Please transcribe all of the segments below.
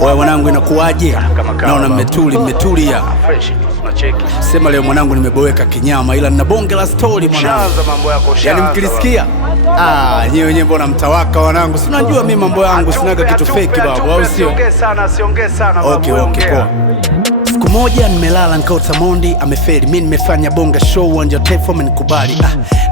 Wewe mwanangu inakuaje? Naona mmetulia. Sema leo mwanangu nimeboeka kinyama, ila nina bonge la story mwanangu. Yaani mkilisikia nyewe wenyewe mbona mtawaka wanangu? Si unajua mimi mambo yangu sinaga kitu fake babu, au sio? Siongee sana babu. Okay, poa. Siku moja nimelala nikaota Mondi amefeli. Mimi nimefanya bonga show uwanja Tefo amenikubali.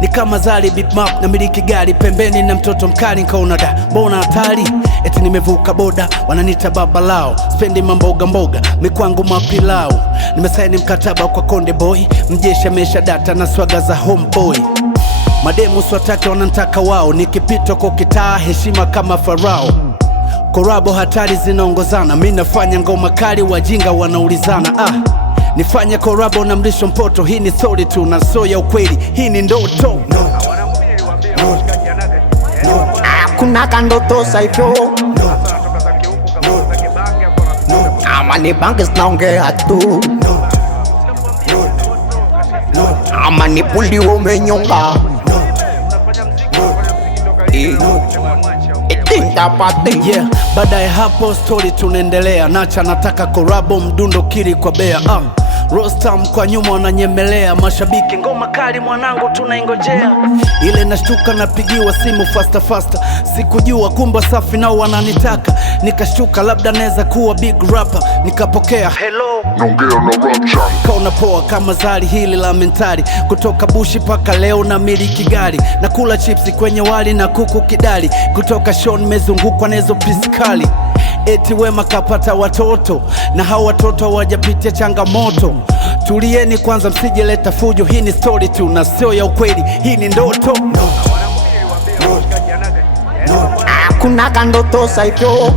Ni kama Zali beat map na miliki gari pembeni na mtoto mkali nikaona mbona hatari. Eti nimevuka boda wananiita baba lao. Spendi mboga mikwangu mapilao. Nimesaini mkataba kwa Konde Boy. Mjesha mesha data na swaga za homeboy. Mademu swatake wanantaka wao. Nikipita kwa kitaa heshima kama Farao. Korabo hatari zinaongozana. Mimi nafanya ngoma kali wajinga wanaulizana. Nifanya korabo na Mrisho Mpoto. Hii ni story tu na soya ukweli. Hii ni ndoto. Kuna kandoto saifyo ama ni bangi zinaongea tu ama ni puli umenyonga Yeah, baadaye hapo story tunaendelea. Nacha nataka korabo mdundo kiri kwa bea. Rostam kwa nyuma wananyemelea. Mashabiki ngoma kali mwanangu tunaingojea. Ile nashtuka napigiwa simu faster. Sikujua kumba Safi nao wananitaka. Nikashtuka labda naweza kuwa big rapper. Nikapokea hello, naongea na Rapcha. Kaona poa kama Zari hili la mentari. Kutoka Bushi paka leo na miliki gari. Na kula chipsi kwenye wali na kuku kidali. Kutoka show nimezungukwa na hizo piskali. Eti Wema kapata watoto na hao watoto hawajapitia changamoto. Tulieni kwanza msijeleta fujo. Hii ni story tu na sio ya ukweli. Hii ni ndoto. kuna kandoto saifyo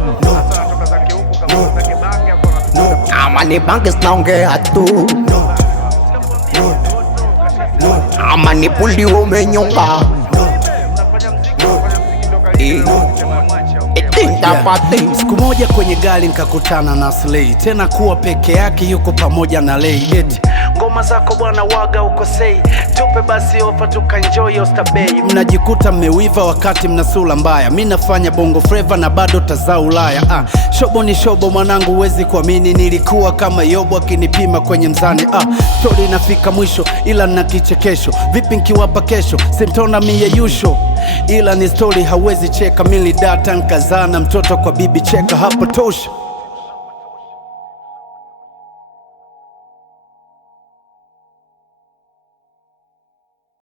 ama ni bangi zinaongea tu ama ni puli umenyonga Siku moja kwenye gari nikakutana na Slay. Tena kuwa peke yake yuko pamoja na Lay. Eti ngoma zako bwana waga ukosei. Tupe basi ofa tukaenjoy Oysterbay. Mnajikuta mmewiva wakati mnasula mbaya. Mimi nafanya bongo flava na bado tazaa Ulaya. Shobo ni shobo mwanangu huwezi kuamini. Nilikuwa kama Yobu akinipima kwenye mzani. Story inafika mwisho ila na kichekesho. Vipi nkiwapa kesho simtona mie yusho. Ila ni story hawezi cheka. Mili data nkazana mtoto kwa bibi cheka hapo tosha.